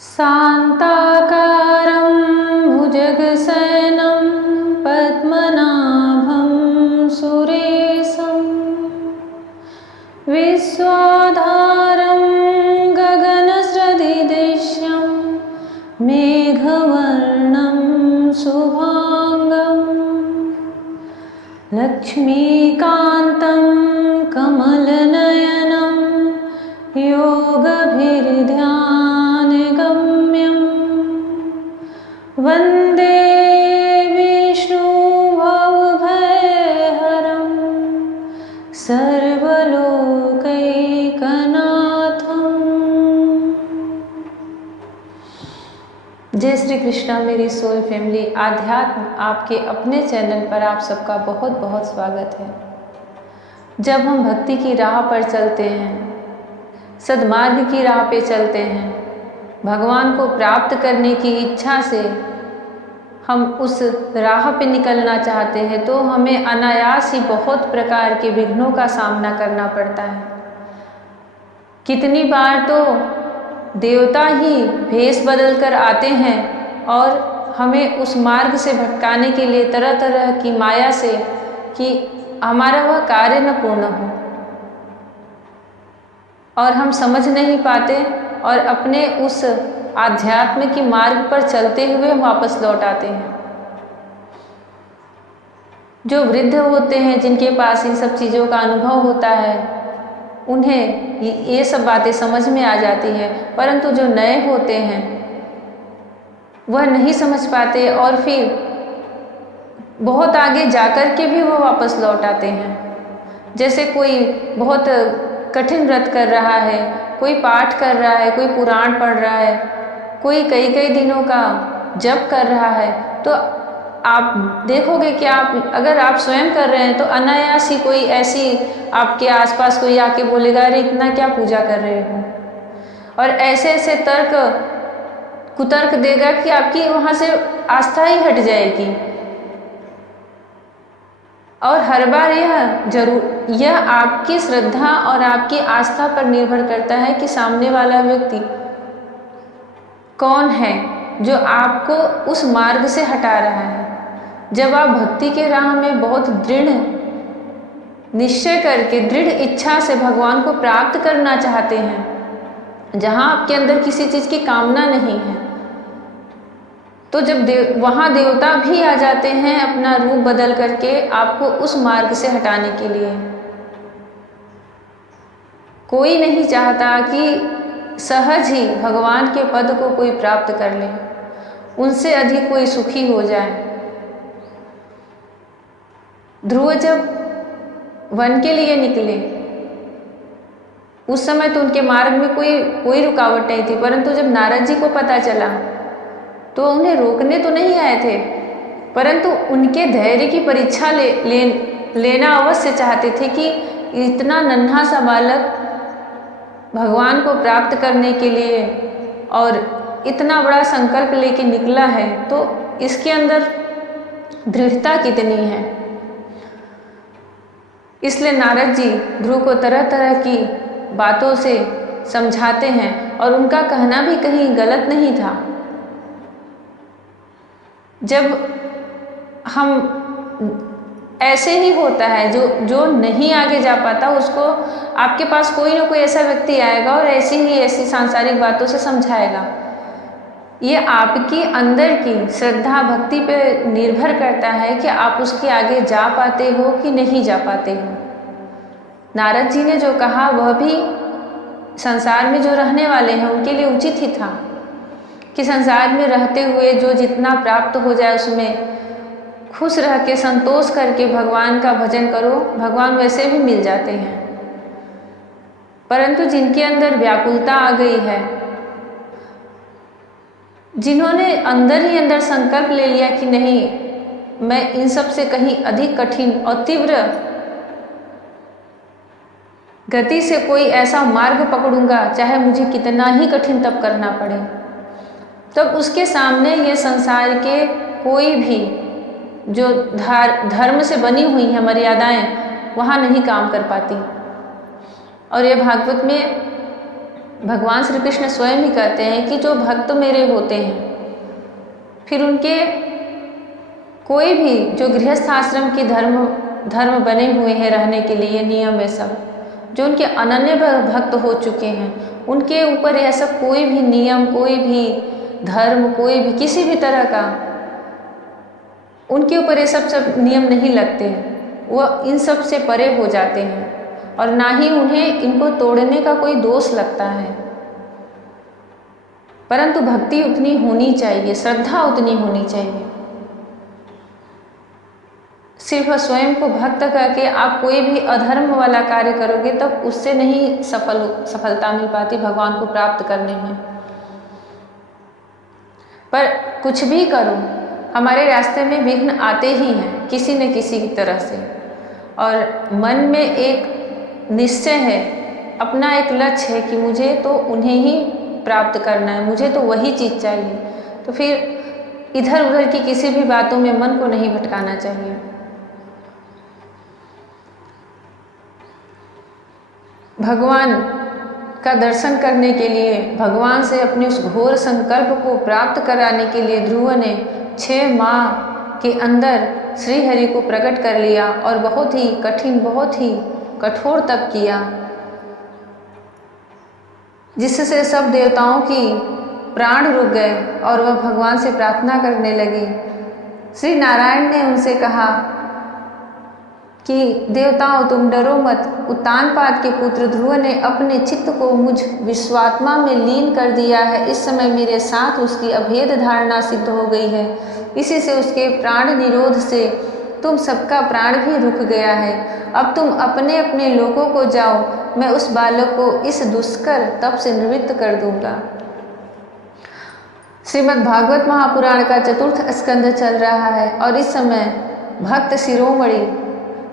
शान्ताकारं भुजगशयनं पद्मनाभं सुरेशं विश्वाधारं गगनसदृशं मेघवर्णं शुभांगं लक्ष्मीकान्तं कमलनयनं योगभिर्ध्यानगम्यं वन्दे विष्णुभवभयहरं सर्वलोकैकनाथम्। जय श्री कृष्णा मेरी सोल फैमिली। आध्यात्म आपके अपने चैनल पर आप सबका बहुत बहुत स्वागत है। जब हम भक्ति की राह पर चलते हैं, सद्मार्ग की राह पे चलते हैं, भगवान को प्राप्त करने की इच्छा से हम उस राह पे निकलना चाहते हैं, तो हमें अनायास ही बहुत प्रकार के विघ्नों का सामना करना पड़ता है। कितनी बार तो देवता ही भेष बदल कर आते हैं और हमें उस मार्ग से भटकाने के लिए तरह तरह की माया से कि हमारा वह कार्य न पूर्ण हो, और हम समझ नहीं पाते और अपने उस आध्यात्म की मार्ग पर चलते हुए हम वापस लौट आते हैं। जो वृद्ध होते हैं, जिनके पास इन सब चीज़ों का अनुभव होता है, उन्हें ये सब बातें समझ में आ जाती है, परंतु जो नए होते हैं वह नहीं समझ पाते और फिर बहुत आगे जाकर के भी वह वापस लौट आते हैं। जैसे कोई बहुत कठिन व्रत कर रहा है, कोई पाठ कर रहा है, कोई पुराण पढ़ रहा है, कोई कई कई दिनों का जप कर रहा है, तो आप देखोगे कि अगर आप स्वयं कर रहे हैं तो अनायास ही कोई ऐसी आपके आसपास कोई आके बोलेगा, अरे इतना क्या पूजा कर रहे हो, और ऐसे ऐसे कुतर्क देगा कि आपकी वहाँ से आस्था ही हट जाएगी। और हर बार यह आपकी श्रद्धा और आपकी आस्था पर निर्भर करता है कि सामने वाला व्यक्ति कौन है जो आपको उस मार्ग से हटा रहा है। जब आप भक्ति के राह में बहुत दृढ़ निश्चय करके, दृढ़ इच्छा से भगवान को प्राप्त करना चाहते हैं, जहाँ आपके अंदर किसी चीज़ की कामना नहीं है, तो जब वहाँ देवता भी आ जाते हैं अपना रूप बदल करके आपको उस मार्ग से हटाने के लिए। कोई नहीं चाहता कि सहज ही भगवान के पद को कोई प्राप्त कर ले, उनसे अधिक कोई सुखी हो जाए। ध्रुव जब वन के लिए निकले, उस समय तो उनके मार्ग में कोई रुकावट नहीं थी, परंतु जब नारद जी को पता चला तो उन्हें रोकने तो नहीं आए थे, परंतु उनके धैर्य की परीक्षा लेना अवश्य चाहते थे कि इतना नन्हा सा बालक भगवान को प्राप्त करने के लिए और इतना बड़ा संकल्प लेके निकला है, तो इसके अंदर दृढ़ता कितनी है। इसलिए नारद जी ध्रुव को तरह तरह की बातों से समझाते हैं, और उनका कहना भी कहीं गलत नहीं था। जब हम ऐसे ही होता है, जो नहीं आगे जा पाता, उसको आपके पास कोई ना कोई ऐसा व्यक्ति आएगा और ऐसी सांसारिक बातों से समझाएगा। ये आपकी अंदर की श्रद्धा भक्ति पे निर्भर करता है कि आप उसके आगे जा पाते हो कि नहीं जा पाते हो। नारद जी ने जो कहा वह भी संसार में जो रहने वाले हैं उनके लिए उचित ही था कि संसार में रहते हुए जो जितना प्राप्त हो जाए उसमें खुश रह के संतोष करके भगवान का भजन करो, भगवान वैसे भी मिल जाते हैं। परंतु जिनके अंदर व्याकुलता आ गई है, जिन्होंने अंदर ही अंदर संकल्प ले लिया कि नहीं, मैं इन सब से कहीं अधिक कठिन और तीव्र गति से कोई ऐसा मार्ग पकड़ूंगा, चाहे मुझे कितना ही कठिन तप करना पड़े, तब उसके सामने ये संसार के कोई भी जो धर्म से बनी हुई है मर्यादाएं, वहाँ नहीं काम कर पाती। और ये भागवत में भगवान श्री कृष्ण स्वयं ही कहते हैं कि जो भक्त मेरे होते हैं, फिर उनके कोई भी जो गृहस्थ आश्रम की धर्म बने हुए हैं रहने के लिए, नियम है सब, जो उनके अनन्य भक्त हो चुके हैं, उनके ऊपर यह सब कोई भी नियम, कोई भी धर्म, कोई भी किसी भी तरह का उनके ऊपर ये सब नियम नहीं लगते हैं। वो इन सब से परे हो जाते हैं और ना ही उन्हें इनको तोड़ने का कोई दोष लगता है। परंतु भक्ति उतनी होनी चाहिए, श्रद्धा उतनी होनी चाहिए। सिर्फ स्वयं को भक्त करके आप कोई भी अधर्म वाला कार्य करोगे तब उससे नहीं सफलता मिल पाती भगवान को प्राप्त करने में। पर कुछ भी करो, हमारे रास्ते में विघ्न आते ही हैं किसी न किसी की तरह से, और मन में एक निश्चय है, अपना एक लक्ष्य है कि मुझे तो उन्हें ही प्राप्त करना है, मुझे तो वही चीज़ चाहिए। तो फिर इधर उधर की किसी भी बातों में मन को नहीं भटकाना चाहिए। भगवान का दर्शन करने के लिए, भगवान से अपने उस घोर संकल्प को प्राप्त कराने के लिए ध्रुव ने 6 माह के अंदर श्री हरि को प्रकट कर लिया और बहुत ही कठिन, बहुत ही कठोर तप किया, जिससे सब देवताओं की प्राण रुक गए और वह भगवान से प्रार्थना करने लगे। श्री नारायण ने उनसे कहा कि देवताओं तुम डरो मत, उत्तानपाद के पुत्र ध्रुव ने अपने चित्त को मुझ विश्वात्मा में लीन कर दिया है। इस समय मेरे साथ उसकी अभेद धारणा सिद्ध हो गई है, इसी से उसके प्राण निरोध से तुम सबका प्राण भी रुक गया है। अब तुम अपने अपने लोगों को जाओ, मैं उस बालक को इस दुष्कर तप से निवृत्त कर दूंगा। श्रीमद् भागवत महापुराण का 4th स्कंध चल रहा है और इस समय भक्त शिरोमणि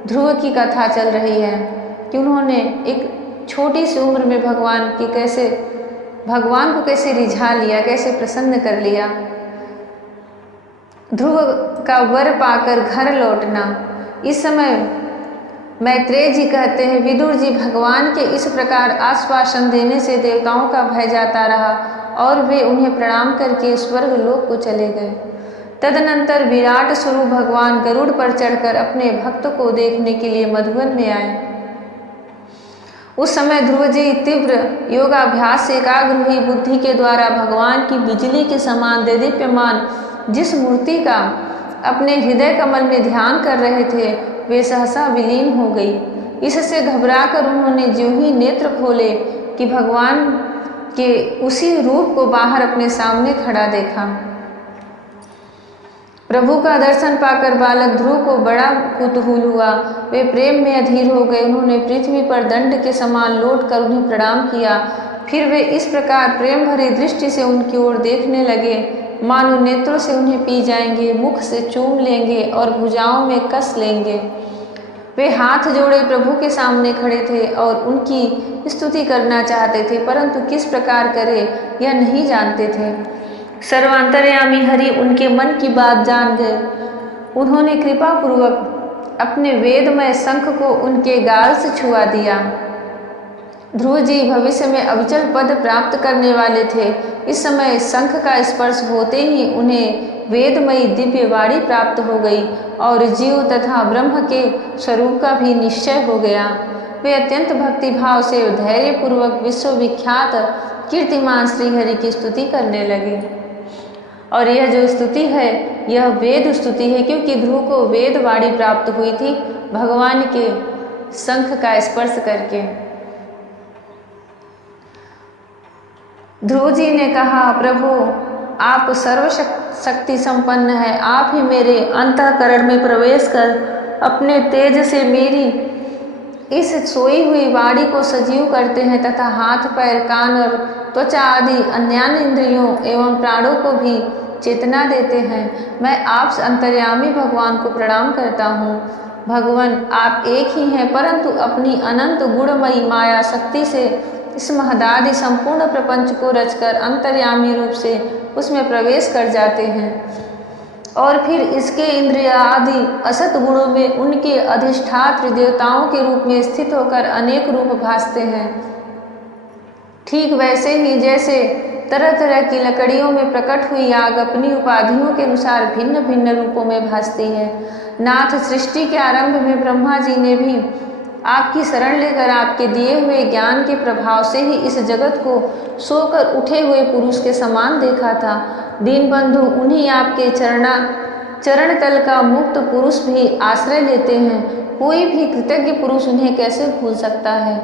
ध्रुव की कथा चल रही है कि उन्होंने एक छोटी सी उम्र में भगवान को कैसे रिझा लिया, कैसे प्रसन्न कर लिया। ध्रुव का वर पाकर घर लौटना। इस समय मैत्रेय जी कहते हैं, विदुर जी भगवान के इस प्रकार आश्वासन देने से देवताओं का भय जाता रहा और वे उन्हें प्रणाम करके स्वर्ग लोक को चले गए। तदनंतर विराट स्वरूप भगवान गरुड़ पर चढ़कर अपने भक्त को देखने के लिए मधुवन में आए। उस समय ध्रुव जी तीव्र योगाभ्यास से एकाग्र हुई बुद्धि के द्वारा भगवान की बिजली के समान देदीप्यमान जिस मूर्ति का अपने हृदय कमल में ध्यान कर रहे थे, वे सहसा विलीन हो गई। इससे घबराकर उन्होंने ज्यों ही नेत्र खोले कि भगवान के उसी रूप को बाहर अपने सामने खड़ा देखा। प्रभु का दर्शन पाकर बालक ध्रुव को बड़ा कुतूहल हुआ। वे प्रेम में अधीर हो गए। उन्होंने पृथ्वी पर दंड के समान लौटकर उन्हें प्रणाम किया। फिर वे इस प्रकार प्रेम भरी दृष्टि से उनकी ओर देखने लगे, मानो नेत्रों से उन्हें पी जाएंगे, मुख से चूम लेंगे और भुजाओं में कस लेंगे। वे हाथ जोड़े प्रभु के सामने खड़े थे और उनकी स्तुति करना चाहते थे, परंतु किस प्रकार करें यह नहीं जानते थे। सर्वांतर्यामी हरि उनके मन की बात जान गए। उन्होंने कृपा पूर्वक अपने वेदमय शंख को उनके गाल से छुआ दिया। ध्रुव जी भविष्य में अविचल पद प्राप्त करने वाले थे। इस समय शंख का स्पर्श होते ही उन्हें वेदमयी दिव्य वाणी प्राप्त हो गई और जीव तथा ब्रह्म के स्वरूप का भी निश्चय हो गया। वे अत्यंत भक्तिभाव से धैर्यपूर्वक विश्वविख्यात कीर्तिमान श्रीहरि की स्तुति करने लगे। और यह जो स्तुति है यह वेद स्तुति है, क्योंकि ध्रुव को वेद वाणी प्राप्त हुई थी भगवान के शंख का स्पर्श करके। ध्रुव जी ने कहा, प्रभु आप सर्वशक्ति संपन्न है, आप ही मेरे अंतःकरण में प्रवेश कर अपने तेज से मेरी इस सोई हुई वाणी को सजीव करते हैं तथा हाथ पैर कान और त्वचा आदि अन्यान्य इंद्रियों एवं प्राणों को भी चेतना देते हैं। मैं आप अंतर्यामी भगवान को प्रणाम करता हूँ। भगवान आप एक ही हैं, परंतु अपनी अनंत गुणमयी माया शक्ति से इस महदादि संपूर्ण प्रपंच को रचकर अंतर्यामी रूप से उसमें प्रवेश कर जाते हैं और फिर इसके इंद्रिय आदि असत गुणों में उनके अधिष्ठात्र देवताओं के रूप में स्थित होकर अनेक रूप भासते हैं। ठीक वैसे ही जैसे तरह तरह की लकड़ियों में प्रकट हुई आग अपनी उपाधियों के अनुसार भिन्न भिन्न रूपों में भासती है। नाथ, सृष्टि के आरंभ में ब्रह्मा जी ने भी आपकी शरण लेकर आपके दिए हुए ज्ञान के प्रभाव से ही इस जगत को सोकर उठे हुए पुरुष के समान देखा था। दीनबंधु, उन्हीं आपके चरण तल का मुक्त पुरुष भी आश्रय लेते हैं। कोई भी कृतज्ञ पुरुष उन्हें कैसे भूल सकता है।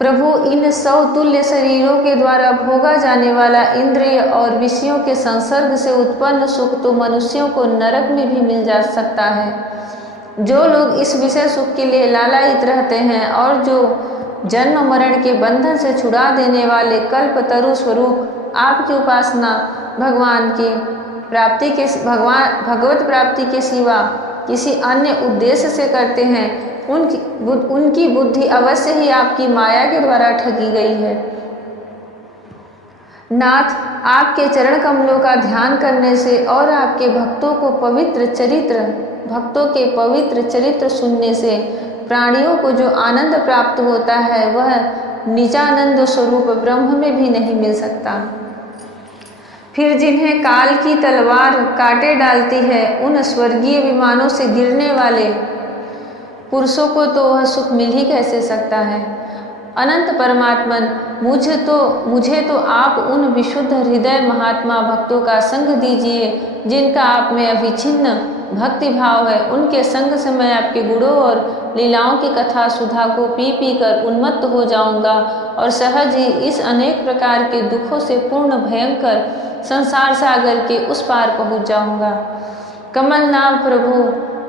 प्रभु, इन सौतुल्य शरीरों के द्वारा भोगा जाने वाला इंद्रिय और विषयों के संसर्ग से उत्पन्न सुख तो मनुष्यों को नरक में भी मिल जा सकता है। जो लोग इस विषय सुख के लिए लालायित रहते हैं और जो जन्म मरण के बंधन से छुड़ा देने वाले कल्प तरु स्वरूप आपकी उपासना भगवत प्राप्ति के सिवा किसी अन्य उद्देश्य से करते हैं, उनकी बुद्धि अवश्य ही आपकी माया के द्वारा ठगी गई है। नाथ, आपके चरण कमलों का ध्यान करने से और आपके भक्तों के पवित्र चरित्र सुनने से प्राणियों को जो आनंद प्राप्त होता है वह निजानंद स्वरूप ब्रह्म में भी नहीं मिल सकता। फिर जिन्हें काल की तलवार काटे डालती है, उन स्वर्गीय विमानों से गिरने वाले पुरुषों को तो वह सुख मिल ही कैसे सकता है। अनंत परमात्मन, मुझे तो आप उन विशुद्ध हृदय महात्मा भक्तों का संग दीजिए जिनका आप में अविच्छिन्न भक्ति भाव है। उनके संग से मैं आपके गुणों और लीलाओं की कथा सुधा को पी कर उन्मत्त हो जाऊंगा और सहज ही इस अनेक प्रकार के दुखों से पूर्ण भयंकर संसार सागर के उस पार पहुंच जाऊंगा। कमलनाभ प्रभु,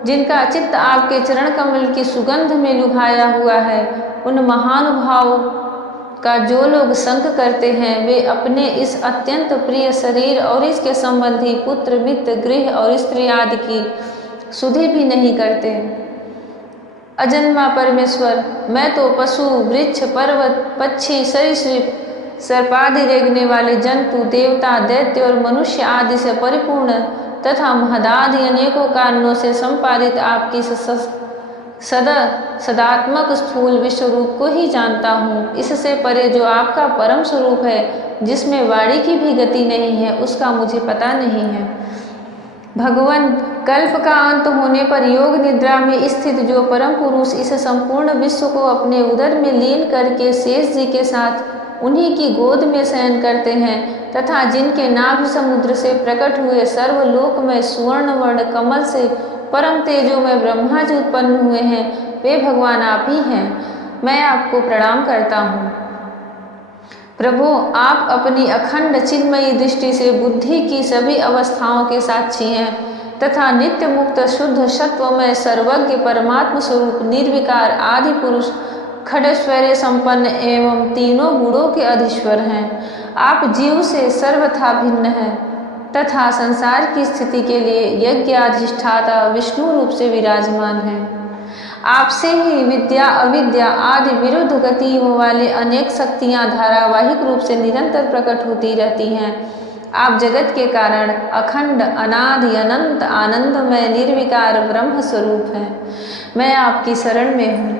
जिनका चित्त आपके चरण कमल की सुगंध में लुभाया हुआ है, उन महानुभाव का जो लोग संग करते हैं वे अपने इस अत्यंत प्रिय शरीर और इसके संबंधी पुत्र वित्त गृह और स्त्री आदि की सुधि भी नहीं करते। अजन्मा परमेश्वर, मैं तो पशु वृक्ष पर्वत पक्षी सरीसृप सर्पादि रेंगने वाले जंतु देवता दैत्य और मनुष्य आदि से परिपूर्ण तथा महदादि अनेकों कारणों से संपादित आपकी सदात्मक स्थूल विश्वरूप को ही जानता हूँ। इससे परे जो आपका परम स्वरूप है, जिसमें वाणी की भी गति नहीं है, उसका मुझे पता नहीं है। भगवान, कल्प का अंत होने पर योग निद्रा में स्थित जो परम पुरुष इस संपूर्ण विश्व को अपने उदर में लीन करके शेष जी के साथ उन्हीं की गोद में शयन करते हैं तथा जिनके नाभि समुद्र से प्रकट हुए सर्वलोक में सुवर्ण वर्ण कमल से परम तेजो में ब्रह्मा जी उत्पन्न हुए हैं, वे भगवान आप ही हैं। मैं आपको प्रणाम करता हूँ। प्रभु, आप अपनी अखंड चिन्मयी दृष्टि से बुद्धि की सभी अवस्थाओं के साक्षी हैं तथा नित्य मुक्त शुद्ध सत्वमय सर्वज्ञ परमात्म स्वरूप निर्विकार आदि पुरुष खड्गैश्वर्य संपन्न एवं तीनों गुणों के अधीश्वर हैं। आप जीव से सर्वथा भिन्न हैं तथा संसार की स्थिति के लिए यज्ञाधिष्ठाता विष्णु रूप से विराजमान हैं। आपसे ही विद्या अविद्या आदि विरुद्ध गतियों वाले अनेक शक्तियाँ धारावाहिक रूप से निरंतर प्रकट होती रहती हैं। आप जगत के कारण अखंड अनादि अनंत आनंदमय निर्विकार ब्रह्म स्वरूप हैं। मैं आपकी शरण में हूँ।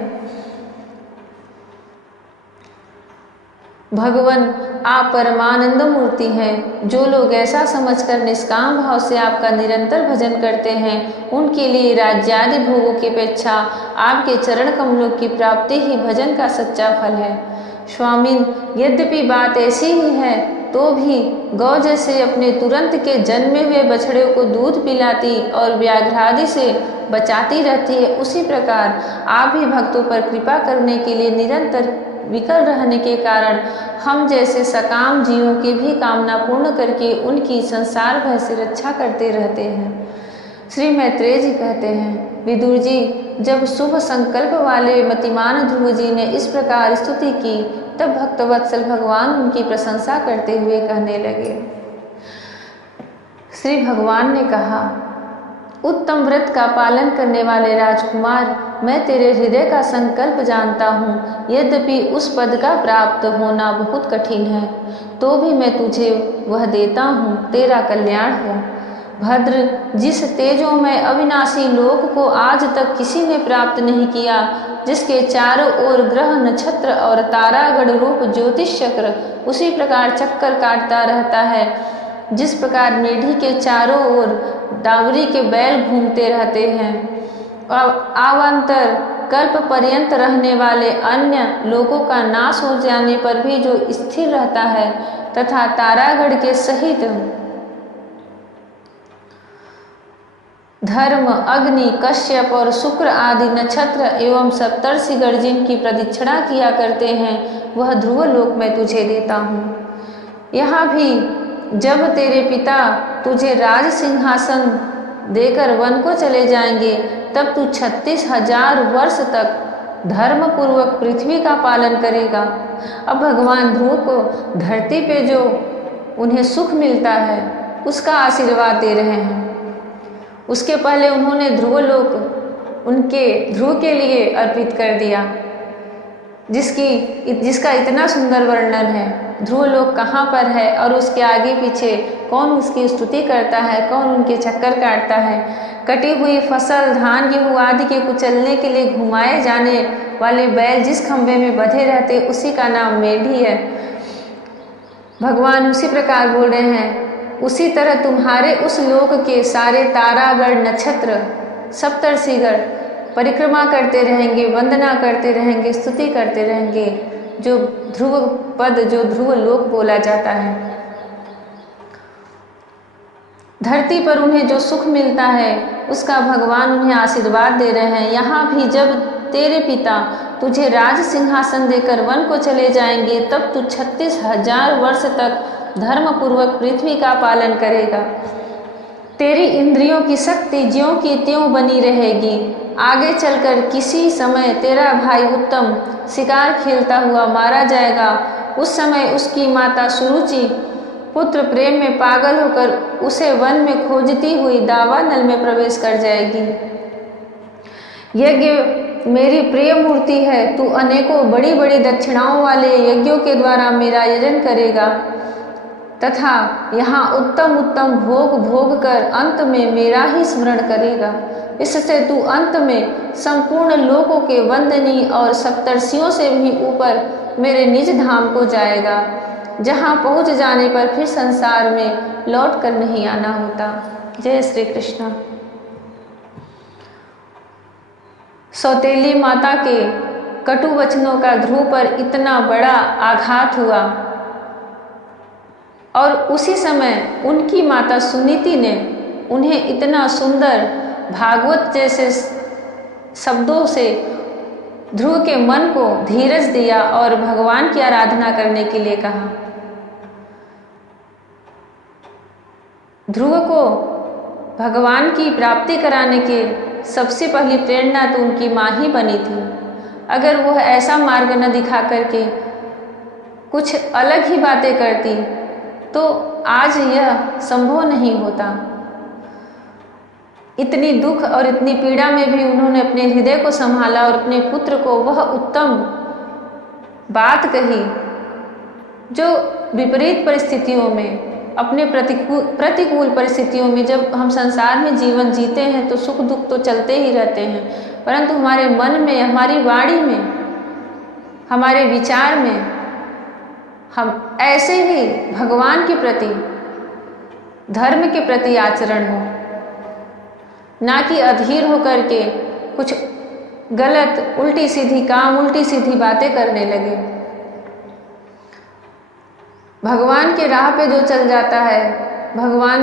भगवान, आप परमानंद मूर्ति हैं। जो लोग ऐसा समझकर निष्काम भाव से आपका निरंतर भजन करते हैं, उनके लिए राज्यादि भोगों की अपेक्षा आपके चरण कमलों की प्राप्ति ही भजन का सच्चा फल है। स्वामिन, यद्यपि बात ऐसी ही है तो भी गौ जैसे अपने तुरंत के जन्मे हुए बछड़े को दूध पिलाती और व्याघ्रादि से बचाती रहती है, उसी प्रकार आप भी भक्तों पर कृपा करने के लिए निरंतर विकल रहने के कारण हम जैसे सकाम जीवों की भी कामना पूर्ण करके उनकी संसार भय से रक्षा करते रहते हैं। श्री मैत्रेय जी कहते हैं, विदुर जी, जब शुभ संकल्प वाले मतिमान ध्रुव जी ने इस प्रकार स्तुति की, तब भक्तवत्सल भगवान उनकी प्रशंसा करते हुए कहने लगे। श्री भगवान ने कहा, उत्तम व्रत का पालन करने वाले राजकुमार, मैं तेरे हृदय का संकल्प जानता हूँ। यद्यपि उस पद का प्राप्त होना बहुत कठिन है, तो भी मैं तुझे वह देता हूँ, तेरा कल्याण हो। भद्र, जिस तेजोमय अविनाशी लोक को आज तक किसी ने प्राप्त नहीं किया, जिसके चारों ओर ग्रह नक्षत्र और तारागण रूप ज्योतिष चक्र उसी प्रकार चक्कर काटता रहता है, जिस प्रकार मेढ़ी के चारों ओर डावरी के बैल घूमते रहते हैं। आवांतर कल्प पर्यंत रहने वाले अन्य लोगों का नाश हो जाने पर भी जो स्थिर रहता है, तथा तारागढ़ के सहित धर्म, अग्नि, कश्यप और शुक्र आदि नक्षत्र एवं सप्तर्षिगण जिनकी प्रदक्षिणा किया करते हैं, वह ध्रुव लोक मैं तुझे देता हूँ। यहाँ भी जब तेरे पिता तुझे राज सिंहासन देकर वन को चले जाएंगे, तब तू 36,000 वर्ष तक धर्म पूर्वक पृथ्वी का पालन करेगा। अब भगवान ध्रुव को धरती पे जो उन्हें सुख मिलता है उसका आशीर्वाद दे रहे हैं। उसके पहले उन्होंने ध्रुवलोक उनके ध्रुव के लिए अर्पित कर दिया, जिसका इतना सुंदर वर्णन है। ध्रुवलोक कहाँ पर है और उसके आगे पीछे कौन उसकी स्तुति करता है, कौन उनके चक्कर काटता है। कटी हुई फसल, धान, गेहूँ आदि के कुचलने के लिए घुमाए जाने वाले बैल जिस खंभे में बंधे रहते, उसी का नाम मेढ़ी है। भगवान उसी प्रकार बोल रहे हैं, उसी तरह तुम्हारे उस लोक के सारे तारागण, नक्षत्र, सप्तर्षिगण परिक्रमा करते रहेंगे, वंदना करते रहेंगे, स्तुति करते रहेंगे, जो ध्रुव पद, जो ध्रुव लोक बोला जाता है। धरती पर उन्हें जो सुख मिलता है उसका भगवान उन्हें आशीर्वाद दे रहे हैं। यहाँ भी जब तेरे पिता तुझे राज सिंहासन देकर वन को चले जाएंगे, तब तू 36,000 वर्ष तक धर्म पूर्वक पृथ्वी का पालन करेगा। तेरी इंद्रियों की शक्ति ज्यों की त्यों बनी रहेगी। आगे चलकर किसी समय तेरा भाई उत्तम शिकार खेलता हुआ मारा जाएगा। उस समय उसकी माता सुरुचि पुत्र प्रेम में पागल होकर उसे वन में खोजती हुई दावानल में प्रवेश कर जाएगी। यज्ञ मेरी प्रिय मूर्ति है, तू अनेकों बड़ी बड़ी दक्षिणाओं वाले यज्ञों के द्वारा मेरा यजन करेगा तथा यहाँ उत्तम उत्तम भोग भोग कर अंत में मेरा ही स्मरण करेगा। इससे तू अंत में संपूर्ण लोकों के वंदनीय और सप्तर्षियों से भी ऊपर मेरे निज धाम को जाएगा, जहाँ पहुँच जाने पर फिर संसार में लौट कर नहीं आना होता। जय श्री कृष्ण। सौतेली माता के कटु वचनों का ध्रुव पर इतना बड़ा आघात हुआ और उसी समय उनकी माता सुनीति ने उन्हें इतना सुंदर भागवत जैसे शब्दों से ध्रुव के मन को धीरज दिया और भगवान की आराधना करने के लिए कहा। ध्रुव को भगवान की प्राप्ति कराने के सबसे पहली प्रेरणा तो उनकी माँ ही बनी थी। अगर वह ऐसा मार्ग न दिखा करके कुछ अलग ही बातें करती तो आज यह संभव नहीं होता। इतनी दुख और इतनी पीड़ा में भी उन्होंने अपने हृदय को संभाला और अपने पुत्र को वह उत्तम बात कही जो विपरीत परिस्थितियों में, अपने प्रतिकूल परिस्थितियों में, जब हम संसार में जीवन जीते हैं तो सुख दुख तो चलते ही रहते हैं, परंतु हमारे मन में, हमारी वाणी में, हमारे विचार में हम ऐसे ही भगवान के प्रति, धर्म के प्रति आचरण हो, ना कि अधीर होकर के कुछ गलत उल्टी सीधी काम, उल्टी सीधी बातें करने लगे। भगवान के राह पे जो चल जाता है, भगवान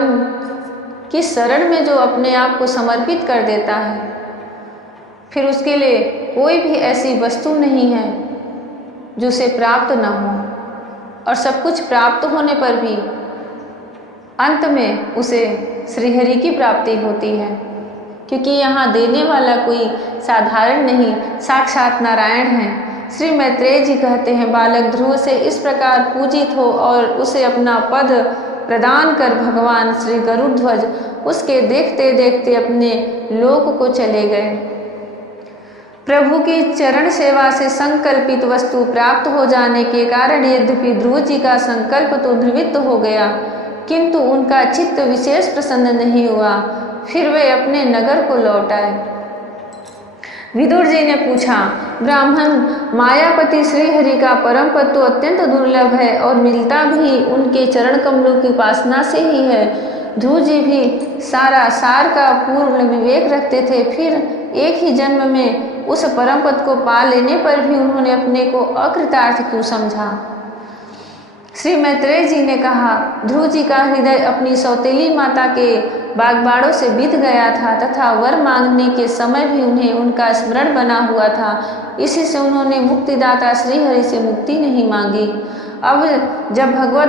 की शरण में जो अपने आप को समर्पित कर देता है, फिर उसके लिए कोई भी ऐसी वस्तु नहीं है जो उसे प्राप्त न हो। और सब कुछ प्राप्त होने पर भी अंत में उसे श्रीहरि की प्राप्ति होती है, क्योंकि यहाँ देने वाला कोई साधारण नहीं, साक्षात नारायण हैं। श्री मैत्रेय जी कहते हैं, बालक ध्रुव से इस प्रकार पूजित हो और उसे अपना पद प्रदान कर भगवान श्री गरुड़ध्वज उसके देखते देखते अपने लोक को चले गए। प्रभु की चरण सेवा से संकल्पित वस्तु प्राप्त हो जाने के कारण यद्यपि ध्रुव जी का संकल्प तो निवृत्त हो गया, किंतु उनका चित्त विशेष प्रसन्न नहीं हुआ। फिर वे अपने नगर को लौट आए। विदुर जी ने पूछा, ब्राह्मण, मायापति श्रीहरि का परम पद तो अत्यंत दुर्लभ है और मिलता भी उनके चरण कमलों की उपासना से ही है। ध्रुव जी भी सार का पूर्ण विवेक रखते थे, फिर एक ही जन्म में उस परम पद को पा लेने पर भी उन्होंने अपने को अकृतार्थ क्यों समझा। श्री मैत्रेय जी ने कहा, ध्रुव जी का हृदय अपनी सौतेली माता के बागबाड़ों से बीत गया था तथा वर मांगने के समय भी उन्हें उनका स्मरण बना हुआ था। इसी से उन्होंने मुक्तिदाता श्रीहरि से मुक्ति नहीं मांगी। अब जब भगवत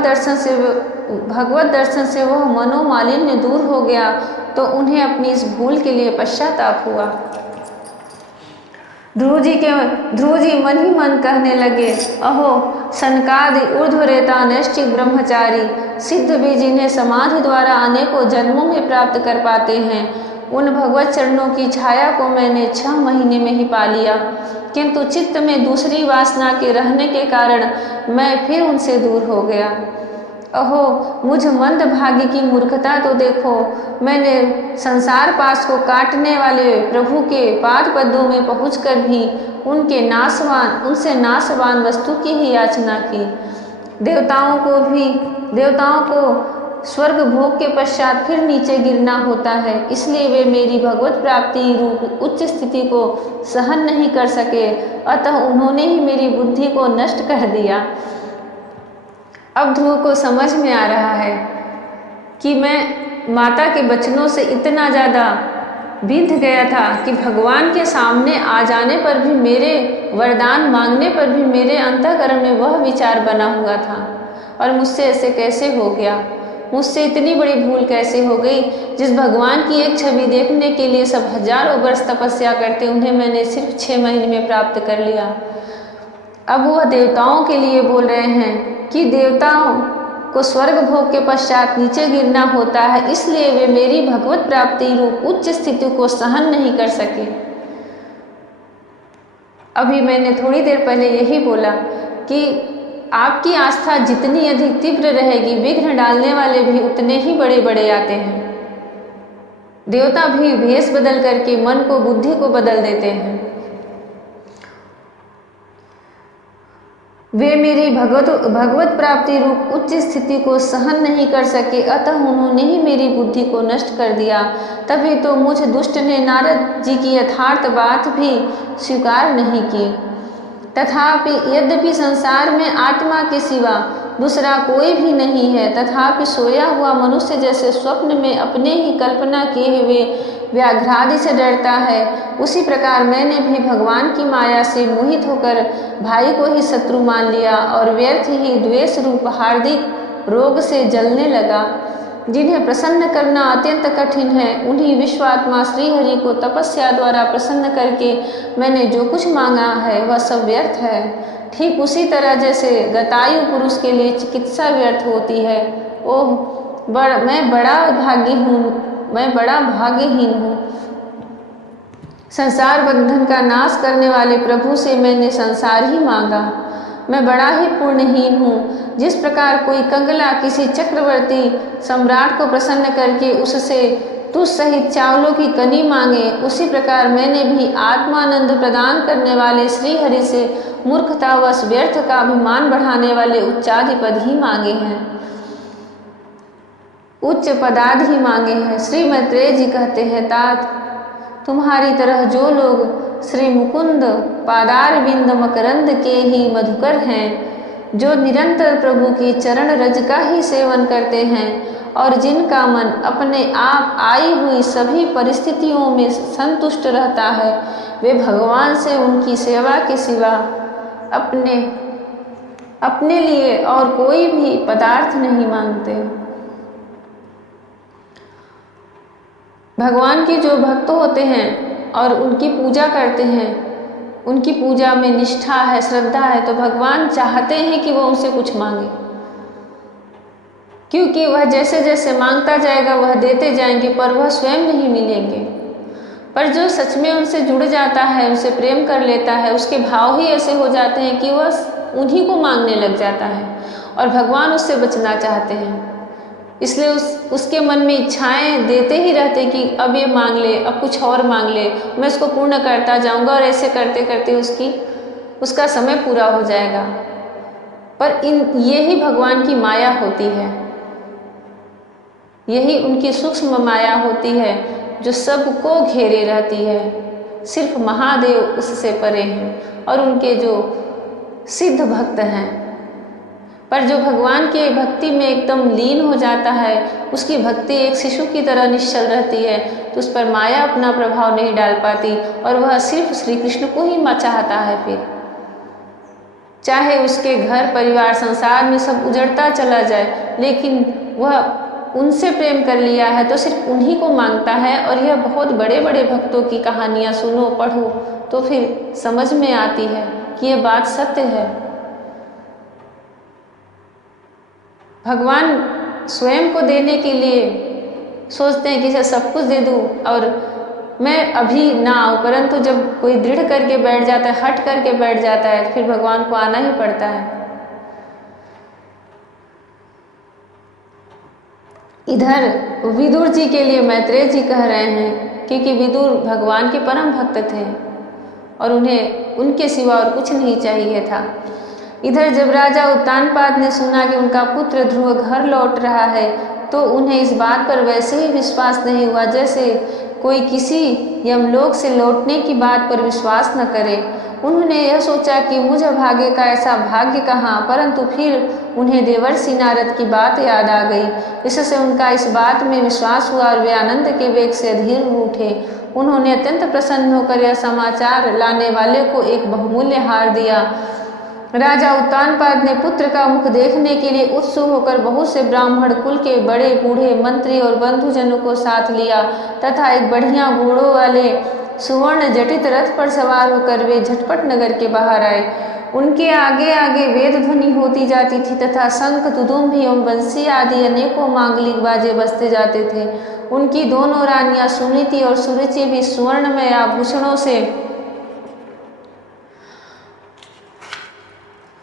दर्शन से वह मनोमालिन्य दूर हो गया तो उन्हें अपनी इस भूल के लिए पश्चाताप हुआ। ध्रुव जी मन ही मन कहने लगे, अहो सनकादि ऊर्ध्वरेता नैष्ठिक ब्रह्मचारी सिद्ध भी जिन्हें समाधि द्वारा अनेकों जन्मों में प्राप्त कर पाते हैं, उन भगवत चरणों की छाया को मैंने 6 महीने में ही पा लिया, किंतु चित्त में दूसरी वासना के रहने के कारण मैं फिर उनसे दूर हो गया। अहो मुझ मंद भागी की मूर्खता तो देखो, मैंने संसार पास को काटने वाले प्रभु के पाद पद्मों में पहुंचकर भी उनसे नाशवान वस्तु की ही याचना की। देवताओं को स्वर्ग भोग के पश्चात फिर नीचे गिरना होता है, इसलिए वे मेरी भगवत प्राप्ति रूप उच्च स्थिति को सहन नहीं कर सके, अतः उन्होंने ही मेरी बुद्धि को नष्ट कर दिया। अब ध्रुव को समझ में आ रहा है कि मैं माता के वचनों से इतना ज़्यादा बिंध गया था कि भगवान के सामने आ जाने पर भी, मेरे वरदान मांगने पर भी मेरे अंतःकरण में वह विचार बना हुआ था और मुझसे ऐसे कैसे हो गया, मुझसे इतनी बड़ी भूल कैसे हो गई। जिस भगवान की एक छवि देखने के लिए सब हजारों वर्ष तपस्या करते, उन्हें मैंने सिर्फ 6 महीने में प्राप्त कर लिया। अब वह देवताओं के लिए बोल रहे हैं कि देवताओं को स्वर्ग भोग के पश्चात नीचे गिरना होता है, इसलिए वे मेरी भगवत प्राप्ति रूप उच्च स्थिति को सहन नहीं कर सके। अभी मैंने थोड़ी देर पहले यही बोला कि आपकी आस्था जितनी अधिक तीव्र रहेगी, विघ्न डालने वाले भी उतने ही बड़े बड़े आते हैं। देवता भी भेष बदल करके मन को, बुद्धि को बदल देते हैं। वे मेरी भगवत प्राप्ति रूप उच्च स्थिति को सहन नहीं कर सके, अतः उन्होंने ही मेरी बुद्धि को नष्ट कर दिया। तभी तो मुझ दुष्ट ने नारद जी की यथार्थ बात भी स्वीकार नहीं की। तथापि यद्यपि संसार में आत्मा के सिवा दूसरा कोई भी नहीं है, तथापि सोया हुआ मनुष्य जैसे स्वप्न में अपने ही कल्पना किए हुए व्याघ्रादि से डरता है, उसी प्रकार मैंने भी भगवान की माया से मोहित होकर भाई को ही शत्रु मान लिया और व्यर्थ ही द्वेष रूप हार्दिक रोग से जलने लगा। जिन्हें प्रसन्न करना अत्यंत कठिन है, उन्हीं विश्वात्मा श्रीहरि को तपस्या द्वारा प्रसन्न करके मैंने जो कुछ मांगा है वह सब व्यर्थ है। ठीक उसी तरह जैसे गतायु पुरुष के लिए चिकित्सा व्यर्थ होती है। ओह मैं बड़ा भाग्यहीन हूँ। संसार बंधन का नाश करने वाले प्रभु से मैंने संसार ही मांगा। मैं बड़ा ही पुण्यहीन हूँ। जिस प्रकार कोई कंगला किसी चक्रवर्ती सम्राट को प्रसन्न करके उससे तुझ सहित चावलों की कनी मांगे, उसी प्रकार मैंने भी आत्मानंद प्रदान करने वाले श्रीहरि से मूर्खतावश व्यर्थ का अभिमान बढ़ाने वाले उच्चादि पद ही मांगे हैं, उच्च पदादि ही मांगे हैं। श्री मैत्रेय जी कहते हैं, तात तुम्हारी तरह जो लोग श्री मुकुंद पादारविंद मकरंद के ही मधुकर हैं, जो निरंतर प्रभु की चरण रज का ही सेवन करते हैं और जिनका मन अपने आप आई हुई सभी परिस्थितियों में संतुष्ट रहता है, वे भगवान से उनकी सेवा के सिवा अपने लिए और कोई भी पदार्थ नहीं मांगते। भगवान के जो भक्त होते हैं और उनकी पूजा करते हैं, उनकी पूजा में निष्ठा है, श्रद्धा है, तो भगवान चाहते हैं कि वो उनसे कुछ मांगे, क्योंकि वह जैसे जैसे मांगता जाएगा वह देते जाएंगे, पर वह स्वयं नहीं मिलेंगे। पर जो सच में उनसे जुड़ जाता है, उनसे प्रेम कर लेता है, उसके भाव ही ऐसे हो जाते हैं कि वह उन्हीं को मांगने लग जाता है और भगवान उससे बचना चाहते हैं। इसलिए उसके मन में इच्छाएं देते ही रहते कि अब ये मांग ले, अब कुछ और मांग ले, मैं इसको पूर्ण करता जाऊंगा और ऐसे करते करते उसका समय पूरा हो जाएगा। पर यही भगवान की माया होती है, यही उनकी सूक्ष्म माया होती है जो सबको घेरे रहती है। सिर्फ महादेव उससे परे हैं और उनके जो सिद्ध भक्त हैं। पर जो भगवान के भक्ति में एकदम लीन हो जाता है, उसकी भक्ति एक शिशु की तरह निश्चल रहती है, तो उस पर माया अपना प्रभाव नहीं डाल पाती और वह सिर्फ श्री कृष्ण को ही चाहता है। फिर चाहे उसके घर परिवार संसार में सब उजड़ता चला जाए, लेकिन वह उनसे प्रेम कर लिया है तो सिर्फ उन्हीं को मांगता है। और यह बहुत बड़े बड़े भक्तों की कहानियाँ सुनो पढ़ो तो फिर समझ में आती है कि यह बात सत्य है। भगवान स्वयं को देने के लिए सोचते हैं कि इसे सब कुछ दे दूँ और मैं अभी ना आऊँ, परंतु जब कोई दृढ़ करके बैठ जाता है, हट करके बैठ जाता है, फिर भगवान को आना ही पड़ता है। इधर विदुर जी के लिए मैत्रेय जी कह रहे हैं, क्योंकि विदुर भगवान के परम भक्त थे और उन्हें उनके सिवा और कुछ नहीं चाहिए था। इधर जब राजा उत्तानपाद ने सुना कि उनका पुत्र ध्रुव घर लौट रहा है, तो उन्हें इस बात पर वैसे ही विश्वास नहीं हुआ जैसे कोई किसी यमलोक से लौटने की बात पर विश्वास न करे। उन्होंने यह सोचा कि मुझ भाग्य का ऐसा भाग्य कहाँ, परंतु फिर उन्हें देवर्षि नारद की बात याद आ गई। इससे उनका इस बात में विश्वास हुआ और वे आनंद के वेग से अधीर हो उठे। उन्होंने अत्यंत प्रसन्न होकर यह समाचार लाने वाले को एक बहुमूल्य हार दिया। राजा उत्तानपाद ने पुत्र का मुख देखने के लिए उत्सुक होकर बहुत से ब्राह्मण कुल के बड़े बूढ़े मंत्री और बंधुजनों को साथ लिया तथा एक बढ़िया घोड़ों वाले सुवर्ण जटित रथ पर सवार होकर वे झटपट नगर के बाहर आए। उनके आगे आगे वेद ध्वनि होती जाती थी तथा शंख, दुदुम्भी एवं बंसी आदि अनेकों मांगलिक बाजे बजते जाते थे। उनकी दोनों रानियां सुनीति और सुरुचि भी सुवर्णमय आभूषणों से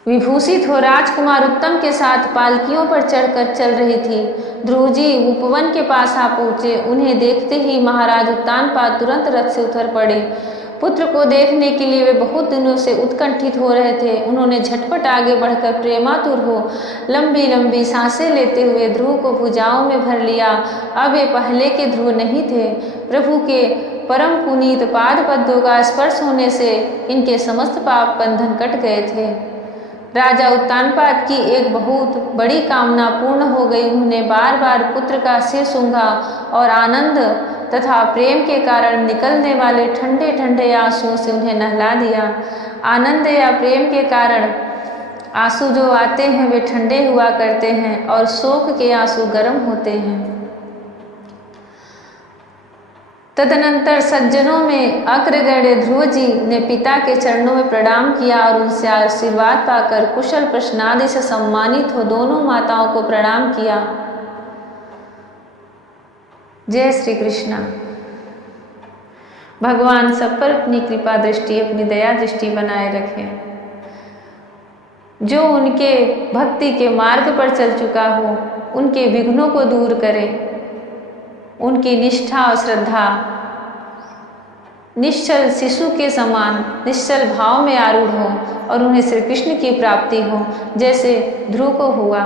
विभूषित हो राजकुमार उत्तम के साथ पालकियों पर चढ़कर चल रही थी। ध्रुव जी उपवन के पास आ पहुँचे। उन्हें देखते ही महाराज उत्तानपाद तुरंत रथ से उतर पड़े। पुत्र को देखने के लिए वे बहुत दिनों से उत्कंठित हो रहे थे। उन्होंने झटपट आगे बढ़कर प्रेमातुर हो लंबी लंबी सांसें लेते हुए ध्रुव को भुजाओं में भर लिया। अब वे पहले के ध्रुव नहीं थे। प्रभु के परम पुनीत पाद पद्मों का स्पर्श होने से इनके समस्त पाप बंधन कट गए थे। राजा उत्तानपाद की एक बहुत बड़ी कामना पूर्ण हो गई। उन्होंने बार बार पुत्र का सिर सूंघा और आनंद तथा प्रेम के कारण निकलने वाले ठंडे ठंडे आंसुओं से उन्हें नहला दिया। आनंद या प्रेम के कारण आंसू जो आते हैं वे ठंडे हुआ करते हैं और शोक के आंसू गर्म होते हैं। तदनंतर सज्जनों में अग्रगण्य ध्रुव जी ने पिता के चरणों में प्रणाम किया और उनसे आशीर्वाद पाकर कुशल प्रश्नादि से सम्मानित हो दोनों माताओं को प्रणाम किया। जय श्री कृष्णा। भगवान सब पर अपनी कृपा दृष्टि, अपनी दया दृष्टि बनाए रखें। जो उनके भक्ति के मार्ग पर चल चुका हो उनके विघ्नों को दूर करें। उनकी निष्ठा और श्रद्धा निश्चल शिशु के समान निश्चल भाव में आरूढ़ हो और उन्हें श्री कृष्ण की प्राप्ति हो जैसे ध्रुव को हुआ।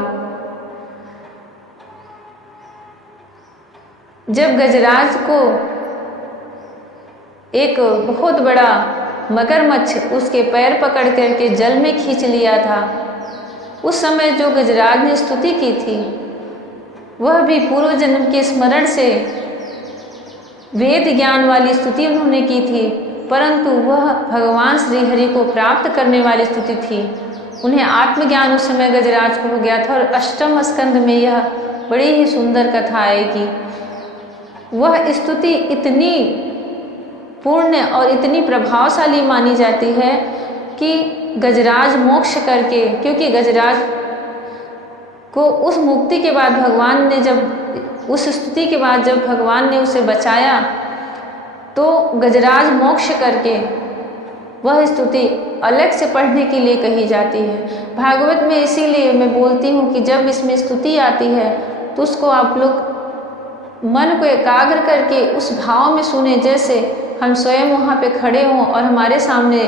जब गजराज को एक बहुत बड़ा मगरमच्छ उसके पैर पकड़ करके जल में खींच लिया था, उस समय जो गजराज ने स्तुति की थी वह भी पूर्व जन्म के स्मरण से वेद ज्ञान वाली स्तुति उन्होंने की थी, परंतु वह भगवान श्री हरि को प्राप्त करने वाली स्तुति थी। उन्हें आत्मज्ञान उस समय गजराज को हो गया था और अष्टम स्कंद में यह बड़ी ही सुंदर कथा आएगी। वह स्तुति इतनी पूर्ण और इतनी प्रभावशाली मानी जाती है कि गजराज मोक्ष करके, क्योंकि गजराज को उस मुक्ति के बाद भगवान ने जब उस स्तुति के बाद जब भगवान ने उसे बचाया तो गजराज मोक्ष करके वह स्तुति अलग से पढ़ने के लिए कही जाती है भागवत में। इसीलिए मैं बोलती हूँ कि जब इसमें स्तुति आती है तो उसको आप लोग मन को एकाग्र करके उस भाव में सुने, जैसे हम स्वयं वहाँ पे खड़े हों और हमारे सामने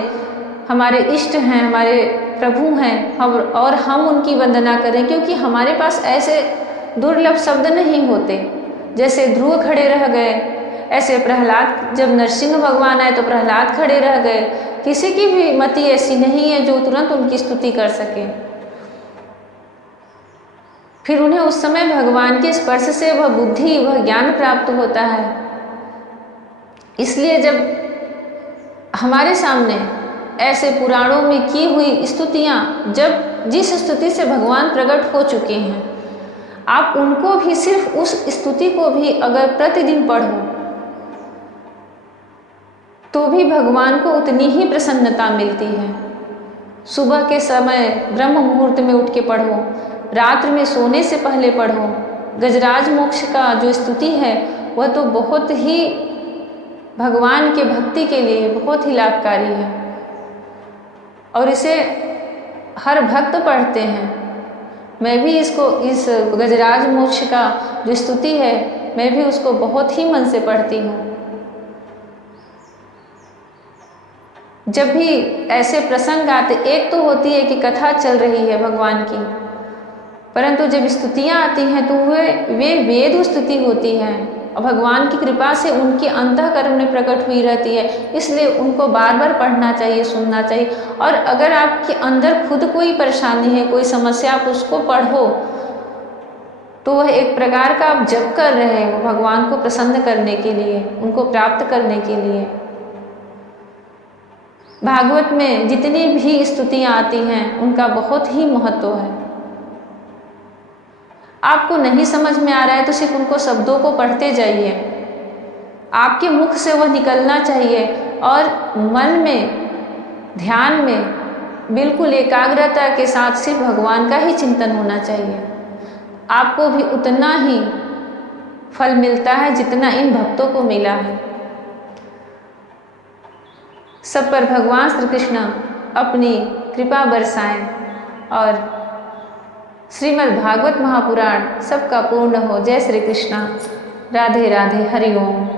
हमारे इष्ट हैं, हमारे प्रभु हैं, और हम उनकी वंदना करें, क्योंकि हमारे पास ऐसे दुर्लभ शब्द नहीं होते। जैसे ध्रुव खड़े रह गए, ऐसे प्रहलाद, जब नरसिंह भगवान आए तो प्रहलाद खड़े रह गए। किसी की भी मति ऐसी नहीं है जो तुरंत उनकी स्तुति कर सके। फिर उन्हें उस समय भगवान के स्पर्श से वह बुद्धि, वह ज्ञान प्राप्त होता है। इसलिए जब हमारे सामने ऐसे पुराणों में की हुई स्तुतियाँ, जब जिस स्तुति से भगवान प्रकट हो चुके हैं, आप उनको भी, सिर्फ उस स्तुति को भी अगर प्रतिदिन पढ़ो तो भी भगवान को उतनी ही प्रसन्नता मिलती है। सुबह के समय ब्रह्म मुहूर्त में उठ के पढ़ो, रात्र में सोने से पहले पढ़ो। गजराज मोक्ष का जो स्तुति है वह तो बहुत ही भगवान के भक्ति के लिए बहुत ही लाभकारी है, और इसे हर भक्त पढ़ते हैं। मैं भी इस गजराज मोक्ष का जो स्तुति है, मैं भी उसको बहुत ही मन से पढ़ती हूँ। जब भी ऐसे प्रसंग आते, एक तो होती है कि कथा चल रही है भगवान की, परंतु जब स्तुतियाँ आती हैं तो वे वेद स्तुति होती है, और भगवान की कृपा से उनके अंतःकरण में प्रकट हुई रहती है। इसलिए उनको बार बार पढ़ना चाहिए, सुनना चाहिए। और अगर आपके अंदर खुद कोई परेशानी है, कोई समस्या, आप उसको पढ़ो तो वह एक प्रकार का आप जप कर रहे हो भगवान को प्रसन्न करने के लिए, उनको प्राप्त करने के लिए। भागवत में जितनी भी स्तुतियाँ आती हैं उनका बहुत ही महत्व है। आपको नहीं समझ में आ रहा है तो सिर्फ उनको शब्दों को पढ़ते जाइए, आपके मुख से वह निकलना चाहिए, और मन में, ध्यान में बिल्कुल एकाग्रता के साथ सिर्फ भगवान का ही चिंतन होना चाहिए। आपको भी उतना ही फल मिलता है जितना इन भक्तों को मिला है। सब पर भगवान श्री कृष्ण अपनी कृपा बरसाएं और श्रीमद् भागवत महापुराण सबका पूर्ण हो। जय श्री कृष्ण। राधे राधे। हरि ओम।